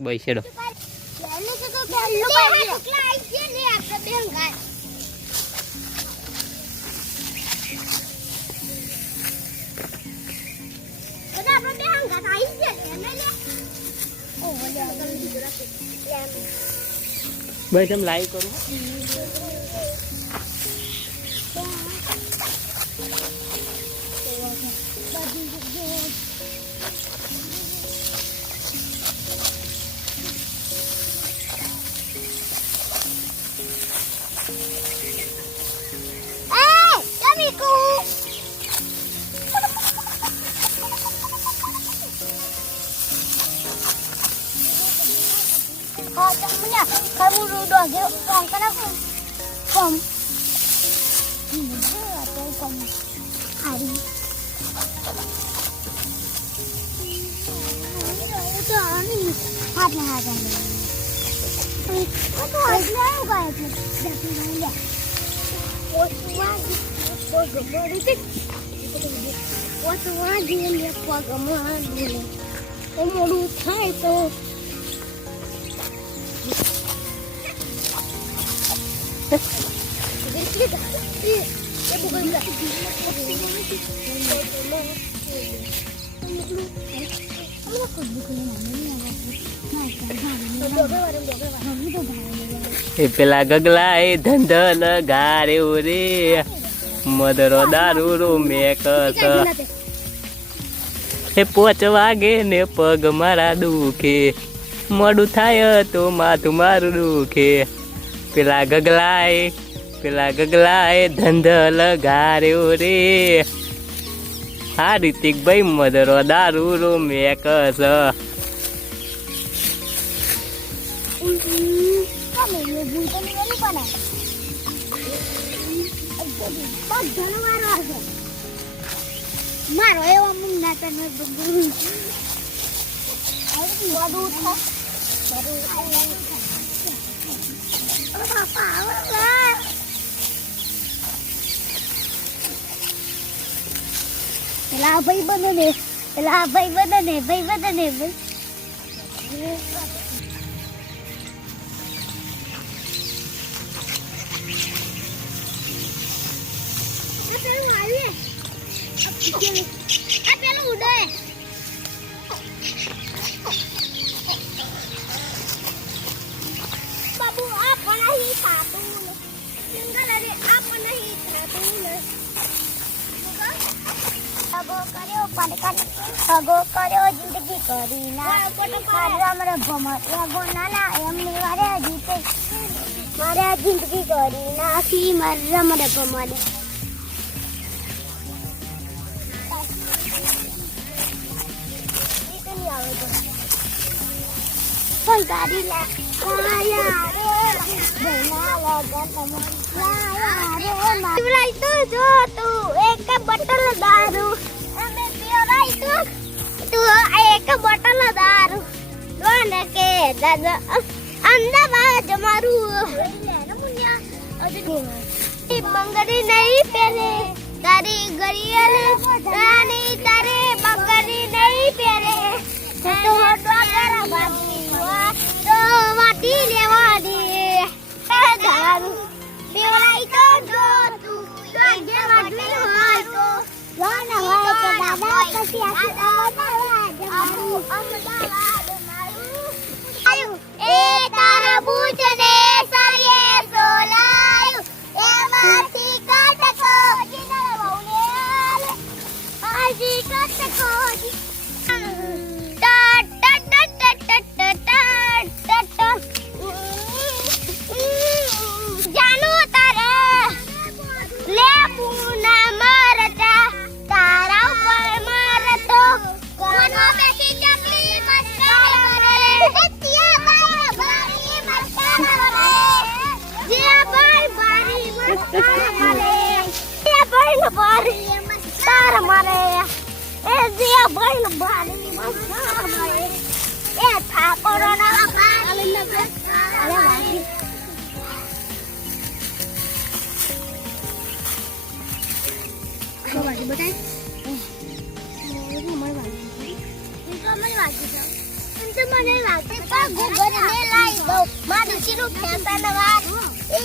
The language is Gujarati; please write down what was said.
બેસેડો ભાઈ તમે લાઈવ કરો? nha khai bu ru đoàn kiểu còn cái đó không còn mình rất là tôi còn hài đi hát là hát rồi có hát nữa gọi là đẹp đi đâu vậy ôi quá đi tích ôi quá đi lên qua gầm đi lên ôi mua luôn thay tôi એ પેલા ગગલા એ ધંધન ગારે રે. મધરો દારૂ રો મેકસ એ પોચ વાગે ને પગ મારા દુખે. મોડું થાય તો માથું મારું દુખે. પેલા ગગલાય પેલા ગગલાય ધંધો લગાર્યો રે. હા રિતિક ભાઈ મધરો દારૂ રો મેકસ. મારો એવો મુંગ તને પેલા ભાઈ બને ને પેલા ભાઈ બને ને ભાઈ બને ને ભાઈ. આ પેલું કર્યો જિંદગી કરી ના રામ ભમરિયા ગોનાના એમની મારા જો તું એક બટલ દારૂ. Tu એક બોટલ દારૂ, અમદાવાદ મારું. બંગડી નહીં પહેરે તારી તારે બંગડી નહીં પહેરે. તો તો વાટી તો જો તું. વાગે વાટલી હોય તો Ada apa aku. Ada, ada, ada. bay là bà đi bay xa mày Ê thả corona là bà Lên lên lên Ở đây là gì Cô bà đi bữa đây મને લાગે ગૂગલ ને લાવી દઉં મારું ચીરું ફેંસાને વાત એ